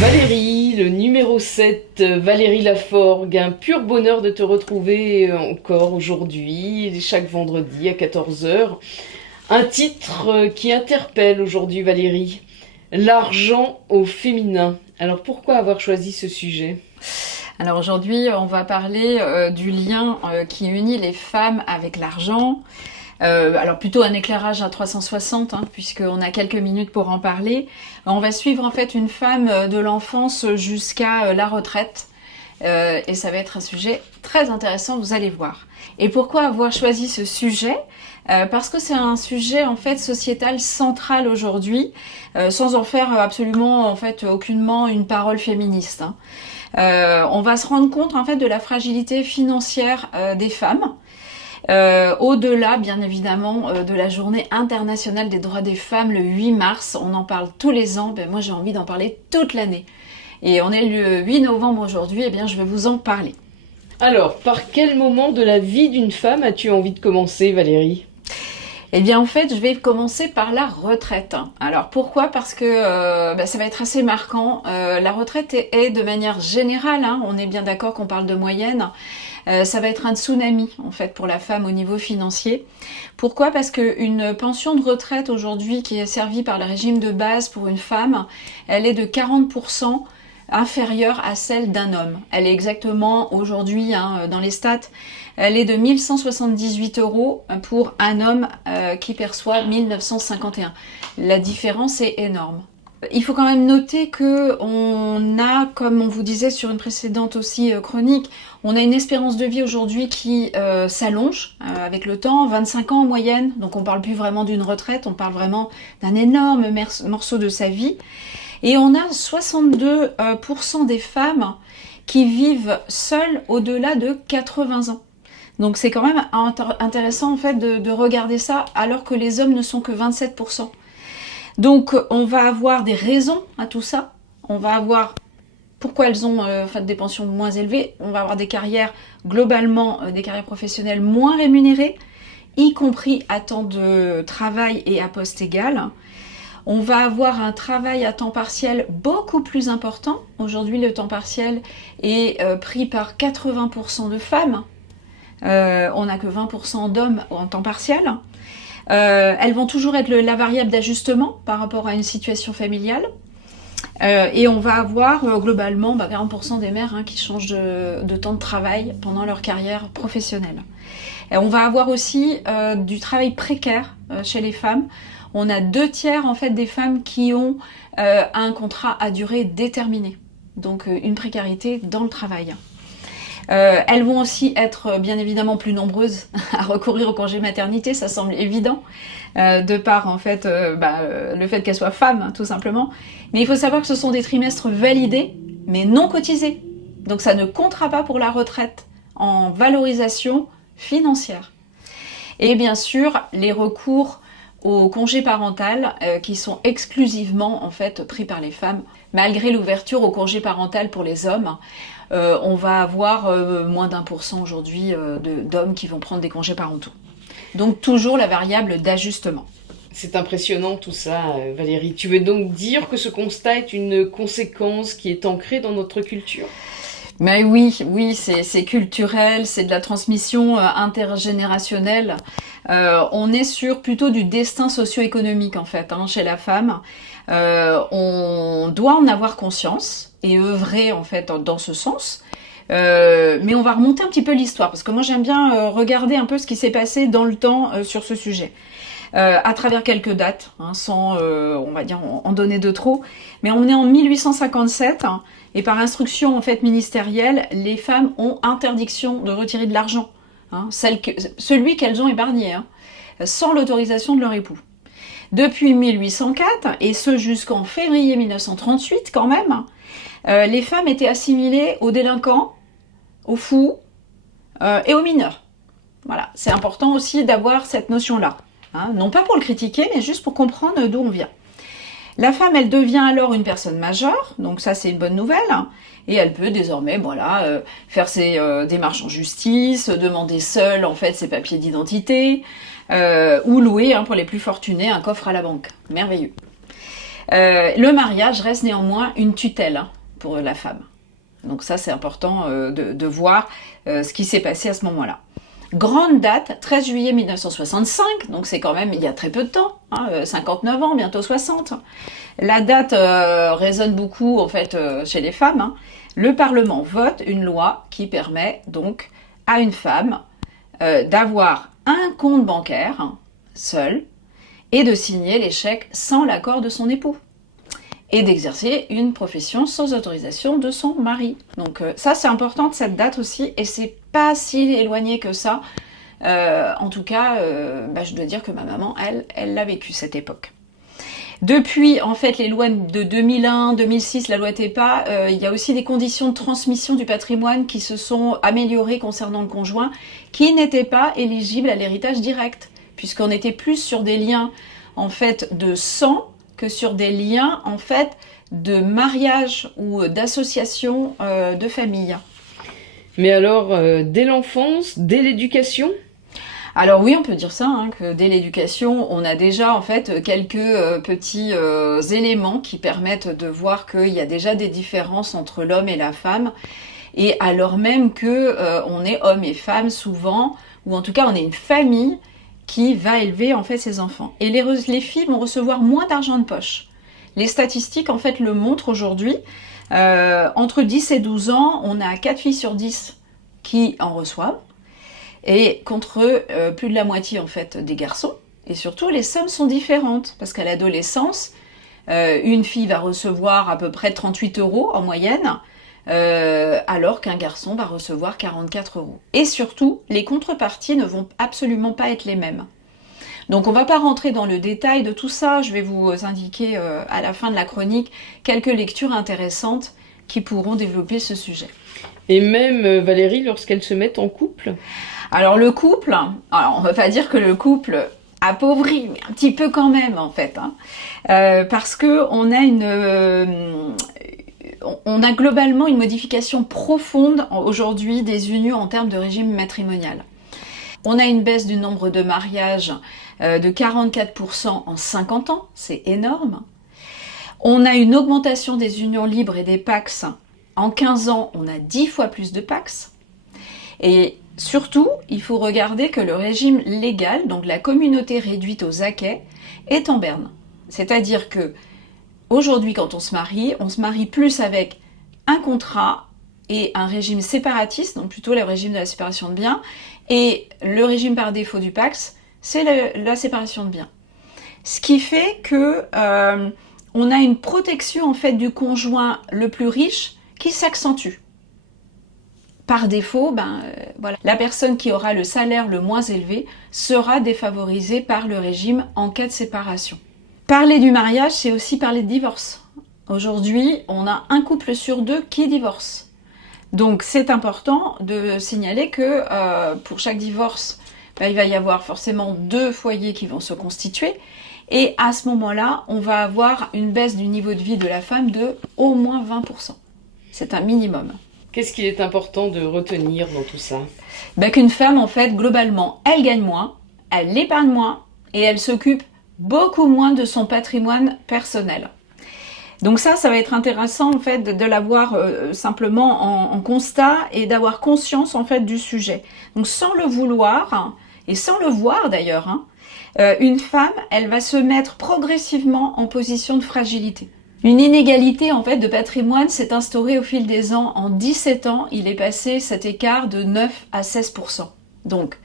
Valérie, le numéro 7, Valérie Laforgue, un pur bonheur de te retrouver encore aujourd'hui, chaque vendredi à 14 heures. Un titre qui interpelle aujourd'hui Valérie, l'argent au féminin. Alors pourquoi avoir choisi ce sujet? Alors aujourd'hui, on va parler du lien qui unit les femmes avec l'argent. Alors plutôt un éclairage à 360, puisqu'on a quelques minutes pour en parler. On va suivre en fait une femme de l'enfance jusqu'à la retraite. Et ça va être un sujet très intéressant, vous allez voir. Et pourquoi avoir choisi ce sujet ? Parce que c'est un sujet en fait sociétal central aujourd'hui, sans en faire absolument en fait aucunement une parole féministe. On va se rendre compte en fait de la fragilité financière des femmes. Au-delà, bien évidemment, de la journée internationale des droits des femmes, le 8 mars, on en parle tous les ans, moi j'ai envie d'en parler toute l'année. Et on est le 8 novembre aujourd'hui, et bien je vais vous en parler. Alors, par quel moment de la vie d'une femme as-tu envie de commencer, Valérie ? Eh bien en fait, je vais commencer par la retraite. Alors pourquoi ? Parce que ça va être assez marquant. La retraite est de manière générale, on est bien d'accord qu'on parle de moyenne, ça va être un tsunami en fait pour la femme au niveau financier. Pourquoi ? Parce qu'une pension de retraite aujourd'hui qui est servie par le régime de base pour une femme, elle est de 40% inférieure à celle d'un homme. Elle est exactement aujourd'hui, dans les stats, elle est de 1178 € pour un homme qui perçoit 1951. La différence est énorme. Il faut quand même noter que on a, comme on vous disait sur une précédente aussi chronique, on a une espérance de vie aujourd'hui qui s'allonge avec le temps, 25 ans en moyenne, donc on parle plus vraiment d'une retraite, on parle vraiment d'un énorme morceau de sa vie. Et on a 62% des femmes qui vivent seules au-delà de 80 ans. Donc c'est quand même intéressant en fait de regarder ça alors que les hommes ne sont que 27%. Donc on va avoir des raisons à tout ça. On va avoir pourquoi elles ont des pensions moins élevées. On va avoir des carrières globalement, des carrières professionnelles moins rémunérées, y compris à temps de travail et à poste égal. On va avoir un travail à temps partiel beaucoup plus important. Aujourd'hui, le temps partiel est pris par 80% de femmes. On n'a que 20% d'hommes en temps partiel. Elles vont toujours être la variable d'ajustement par rapport à une situation familiale. Et on va avoir globalement 40% des mères qui changent de temps de travail pendant leur carrière professionnelle. Et on va avoir aussi du travail précaire chez les femmes. On a 2/3 en fait des femmes qui ont un contrat à durée déterminée, donc une précarité dans le travail. Elles vont aussi être bien évidemment plus nombreuses à recourir au congé maternité, ça semble évident, de par en fait le fait qu'elles soient femmes tout simplement. Mais il faut savoir que ce sont des trimestres validés, mais non cotisés. Donc ça ne comptera pas pour la retraite en valorisation financière. Et bien sûr, les recours au congé parental qui sont exclusivement en fait pris par les femmes. Malgré l'ouverture au congé parental pour les hommes, on va avoir moins d'1% aujourd'hui d'hommes qui vont prendre des congés parentaux. Donc toujours la variable d'ajustement. C'est impressionnant tout ça, Valérie. Tu veux donc dire que ce constat est une conséquence qui est ancrée dans notre culture ? Mais oui, c'est culturel, c'est de la transmission intergénérationnelle. On est sur plutôt du destin socio-économique en fait, chez la femme. On doit en avoir conscience et œuvrer en fait dans ce sens. Mais on va remonter un petit peu l'histoire parce que moi j'aime bien regarder un peu ce qui s'est passé dans le temps sur ce sujet. À travers quelques dates, sans on va dire en donner de trop. Mais on est en 1857 et par instruction en fait ministérielle, les femmes ont interdiction de retirer de l'argent, celui qu'elles ont épargné, sans l'autorisation de leur époux. Depuis 1804 et ce jusqu'en février 1938 quand même, les femmes étaient assimilées aux délinquants, aux fous et aux mineurs. Voilà, c'est important aussi d'avoir cette notion-là. Non pas pour le critiquer, mais juste pour comprendre d'où on vient. La femme, elle devient alors une personne majeure, donc ça c'est une bonne nouvelle, et elle peut désormais faire ses démarches en justice, demander seule en fait ses papiers d'identité, ou louer pour les plus fortunés un coffre à la banque. Merveilleux. Le mariage reste néanmoins une tutelle pour la femme. Donc ça, c'est important de voir ce qui s'est passé à ce moment-là. Grande date, 13 juillet 1965, donc c'est quand même il y a très peu de temps, 59 ans, bientôt 60. La date résonne beaucoup en fait chez les femmes. Le Parlement vote une loi qui permet donc à une femme d'avoir un compte bancaire seul et de signer les chèques sans l'accord de son époux et d'exercer une profession sans autorisation de son mari. Donc ça c'est important de cette date aussi, et c'est pas si éloigné que ça. En tout cas, je dois dire que ma maman, elle l'a vécu cette époque. Depuis, en fait, les lois de 2001, 2006, la loi TEPA, il y a aussi des conditions de transmission du patrimoine qui se sont améliorées concernant le conjoint, qui n'étaient pas éligibles à l'héritage direct, puisqu'on était plus sur des liens, en fait, de sang, que sur des liens en fait de mariage ou d'association de famille. Mais alors, dès l'enfance, dès l'éducation ? Alors oui, on peut dire ça, que dès l'éducation, on a déjà en fait quelques petits éléments qui permettent de voir qu'il y a déjà des différences entre l'homme et la femme, et alors même que on est homme et femme souvent, ou en tout cas on est une famille qui va élever en fait ses enfants. Et les filles vont recevoir moins d'argent de poche. Les statistiques en fait le montrent aujourd'hui. Entre 10 et 12 ans, on a 4 filles sur 10 qui en reçoivent, et contre plus de la moitié en fait des garçons. Et surtout, les sommes sont différentes, parce qu'à l'adolescence, une fille va recevoir à peu près 38 € en moyenne, alors qu'un garçon va recevoir 44 €. Et surtout, les contreparties ne vont absolument pas être les mêmes. Donc on ne va pas rentrer dans le détail de tout ça, je vais vous indiquer à la fin de la chronique quelques lectures intéressantes qui pourront développer ce sujet. Et même Valérie, lorsqu'elles se mettent en couple ? Alors le couple, on ne va pas dire que le couple appauvrit, mais un petit peu quand même en fait, parce que on a globalement une modification profonde aujourd'hui des unions en termes de régime matrimonial. On a une baisse du nombre de mariages de 44% en 50 ans, c'est énorme. On a une augmentation des unions libres et des PACS. En 15 ans, on a 10 fois plus de PACS. Et surtout, il faut regarder que le régime légal, donc la communauté réduite aux acquêts, est en berne. C'est-à-dire que aujourd'hui, quand on se marie plus avec un contrat et un régime séparatiste, donc plutôt le régime de la séparation de biens, et le régime par défaut du PACS, c'est la séparation de biens. Ce qui fait que on a une protection en fait du conjoint le plus riche qui s'accentue. Par défaut, voilà, la personne qui aura le salaire le moins élevé sera défavorisée par le régime en cas de séparation. Parler du mariage, c'est aussi parler de divorce. Aujourd'hui, on a un couple sur 2 qui divorce. Donc c'est important de signaler que pour chaque divorce, il va y avoir forcément 2 foyers qui vont se constituer. Et à ce moment-là, on va avoir une baisse du niveau de vie de la femme de au moins 20%. C'est un minimum. Qu'est-ce qu'il est important de retenir dans tout ça ? Qu'une femme, en fait, globalement, elle gagne moins, elle épargne moins et elle s'occupe beaucoup moins de son patrimoine personnel. Donc ça va être intéressant, en fait, de l'avoir simplement en constat et d'avoir conscience, en fait, du sujet. Donc sans le vouloir, et sans le voir d'ailleurs, une femme, elle va se mettre progressivement en position de fragilité. Une inégalité en fait de patrimoine s'est instaurée au fil des ans. En 17 ans, il est passé cet écart de 9 à 16%. Donc,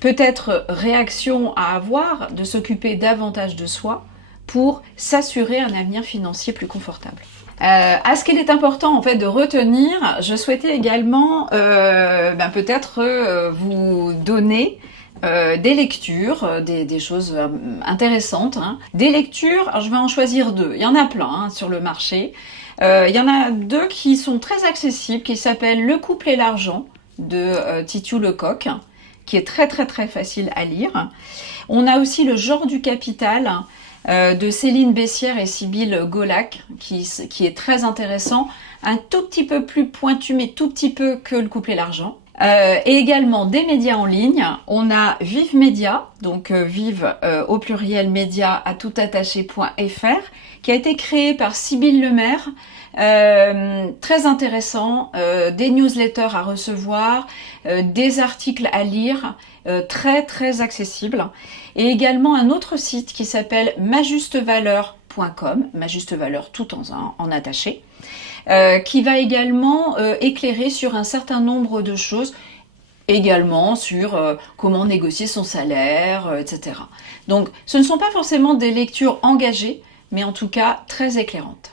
peut-être réaction à avoir de s'occuper davantage de soi pour s'assurer un avenir financier plus confortable. À ce qu'il est important en fait de retenir, je souhaitais également peut-être vous donner des lectures, des choses intéressantes. Des lectures, alors je vais en choisir 2. Il y en a plein sur le marché. Il y en a 2 qui sont très accessibles, qui s'appellent Le couple et l'argent de Titiou Lecoq, qui est très très très facile à lire. On a aussi Le genre du capital de Céline Bessière et Sybille Golac, qui est très intéressant, un tout petit peu plus pointu, mais tout petit peu que Le couple et l'argent. Et également des médias en ligne. On a Vive Média, donc Vive au pluriel média à tout attaché.fr, qui a été créé par Sybille Lemaire. Très intéressant, des newsletters à recevoir, des articles à lire, très très accessible. Et également un autre site qui s'appelle majustevaleur.com, majustevaleur tout en attaché, qui va également éclairer sur un certain nombre de choses, également sur comment négocier son salaire, etc. Donc ce ne sont pas forcément des lectures engagées, mais en tout cas très éclairantes.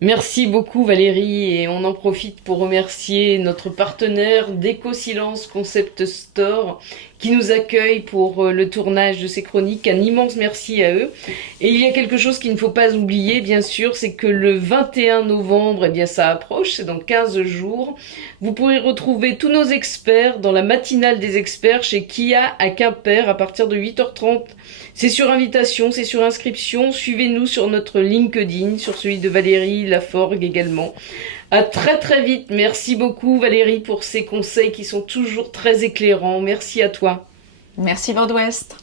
Merci beaucoup Valérie, et on en profite pour remercier notre partenaire d'Eco-Silence Concept Store qui nous accueille pour le tournage de ces chroniques. Un immense merci à eux. Et il y a quelque chose qu'il ne faut pas oublier, bien sûr, c'est que le 21 novembre, eh bien ça approche, c'est dans 15 jours. Vous pourrez retrouver tous nos experts dans la matinale des experts chez Kia à Quimper à partir de 8h30. C'est sur invitation, c'est sur inscription. Suivez-nous sur notre LinkedIn, sur celui de Valérie Laforgue également. À très très vite. Merci beaucoup Valérie pour ces conseils qui sont toujours très éclairants. Merci à toi. Merci Vent d'Ouest.